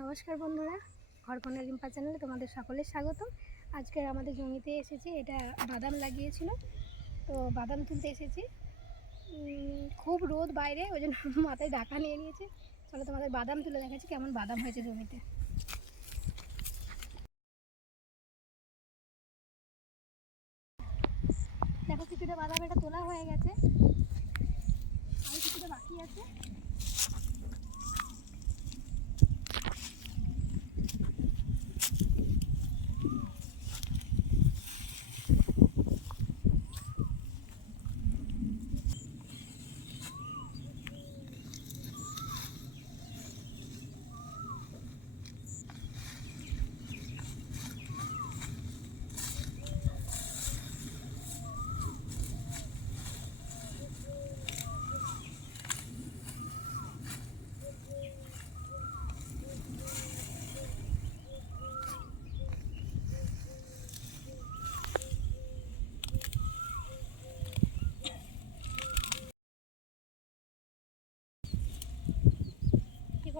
নমস্কার বন্ধুরা ঘরকোনা রিম্পা চ্যানেলে তোমাদের সকলের স্বাগতম। আজকে আমাদের জমিতে এসেছি, এটা বাদাম লাগিয়েছিল। তো বাদাম তুলতে এসেছি। খুব রোদ বাইরে, ওই জন্য মাথায় ঢাকা নিয়ে নিয়েছে। চলো তোমাদের বাদাম তুলে দেখাচ্ছি, কেমন বাদাম হয়েছে জমিতে। দেখো কিছুটা বাদাম, এটা তোলা হয়ে গেছে। আর কিছুটা বাকি আছে।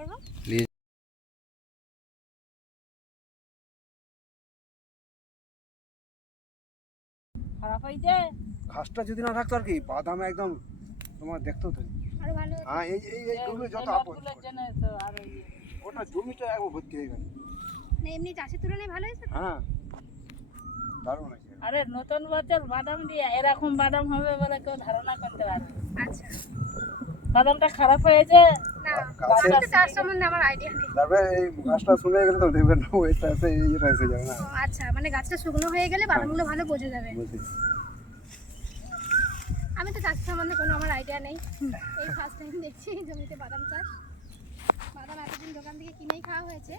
করব খারাপ হয়েছে ঘাসটা যদি না থাকতো আর কি বাদাম একদম তোমার দেখতেও তো হতো। হ্যাঁ এই এই এইগুলো যত আপদ আরও ইয়ে। ওটা জমিটা একবার ভর্তি হয়ে গেল না এমনি চাষের তুলনায় ভালো হয়েছে? হ্যাঁ দারুণ আছে আরে নতুন বছর বাদাম দিয়ে এরকম বাদাম হবে বলে কেউ ধারণা করতে পারে আচ্ছা। বাদামটা খারাপ হয়েছে। চাষ সম্বন্ধে আমার আইডিয়া নেই। তারপরে এই ঘাসটা শুনে গেলে তো দেখবেন না ওইটা আছে এইটা এসে যাবে না। ও, আচ্ছা মানে গাছটা শুকনো হয়ে গেলে বাদামগুলো ভালো বোঝা যাবে। আমি তো চাষ সম্বন্ধে কোনো আমার আইডিয়া নেই। এই ফার্স্ট টাইম দেখছি জমিতে বাদাম চাষ। বাদাম এতদিন দোকান থেকে কিনেই খাওয়া হয়েছে।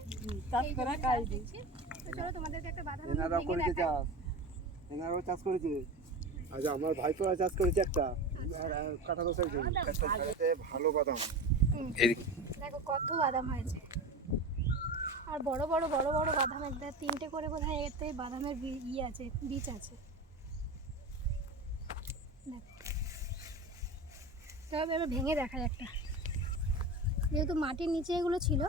চাষ করে দেখছি। তো চলো তোমাদেরকে একটা বাদাম এনারাও ভেঙে করেছে চাষ। এনারাও চাষ করেছে। আচ্ছা আমার ভাইপোরা চাষ করেছে একটা। কাটা দশের জমি ভালো বাদাম। দেখো কত বাদাম হয়েছে। আর বড় বড় বড় বড় বাদাম একটা তিনটে করে বোধহয় এতে বাদামের বি- ই আছে বীজ আছে। দেখো। তবে এবার ভেঙে দেখা একটা। যেহেতু মাটির নিচে এগুলো ছিল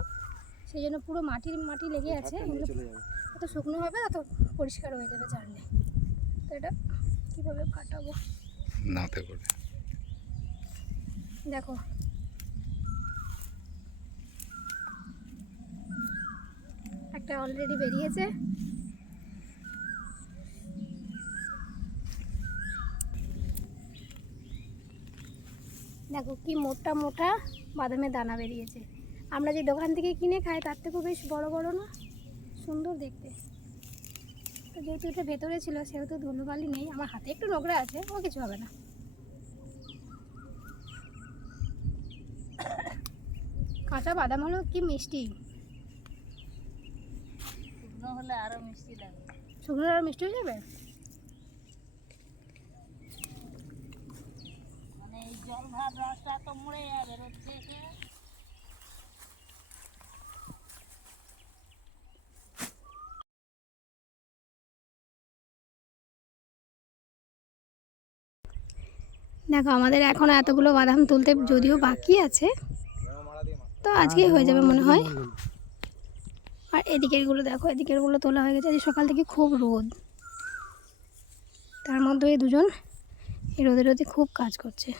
সেই জন্য পুরো মাটির মাটি লেগে আছে। এগুলো যত শুকনো হবে তত পরিষ্কার হয়ে যাবে জানলে তো এটা কীভাবে কাটাবো? নাতে করে। দেখো একটা অলরেডি বেরিয়েছে। দেখো কি মোটা মোটা বাদামের দানা বেরিয়েছে। আমরা যে দোকান থেকে কিনে খাই, তার থেকেও বেশ বড় বড় না? সুন্দর দেখতে। তো যেহেতু এটা ভেতরে ছিল, সেহেতু ধুলোবালি নেই, আমার হাতে একটু নোংরা আছে ও কিছু হবে না। কাঁচা বাদাম হলো কি মিষ্টি। শুকনো হলে আরও মিষ্টি লাগে। শুকনো আর মিষ্টি হয়ে যাবে? মানে এই জল ভাত রসটা তো মরে যাবে রোদ থেকে। দেখো আমাদের এখন এতগুলো বাদাম তুলতে যদিও বাকি আছে তো আজকেই হয়ে যাবে মনে হয়। আর এদিকেরগুলো দেখো এদিকেরগুলো তোলা হয়ে গেছে। আজ সকাল থেকে খুব রোদ। তার মধ্যে এই দুজন এই রোদে রোদে খুব কাজ করছে।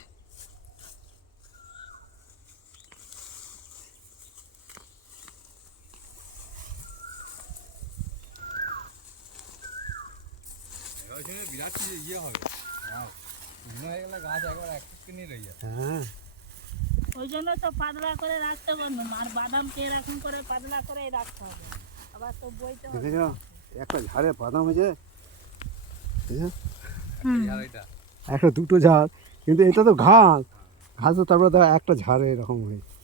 বিরাট ইয়ে হবে। গাছ একবার এক নিয়ে রয়ে যাবে। হ্যাঁ। ওই জন্য তো পাতলা করে রাখতে বন্ধু। আর বাদাম কে এরকম করে পাতলা করে রাখতে হবে। আবার তো বইতে হবে। একটা ঝাড়ে বাদাম হয়েছে। একটা দুটো ঝাড়। কিন্তু এটা তো ঘাস। ঘাস তো তারপরে একটা ঝাড়ে এরকম হয়েছে।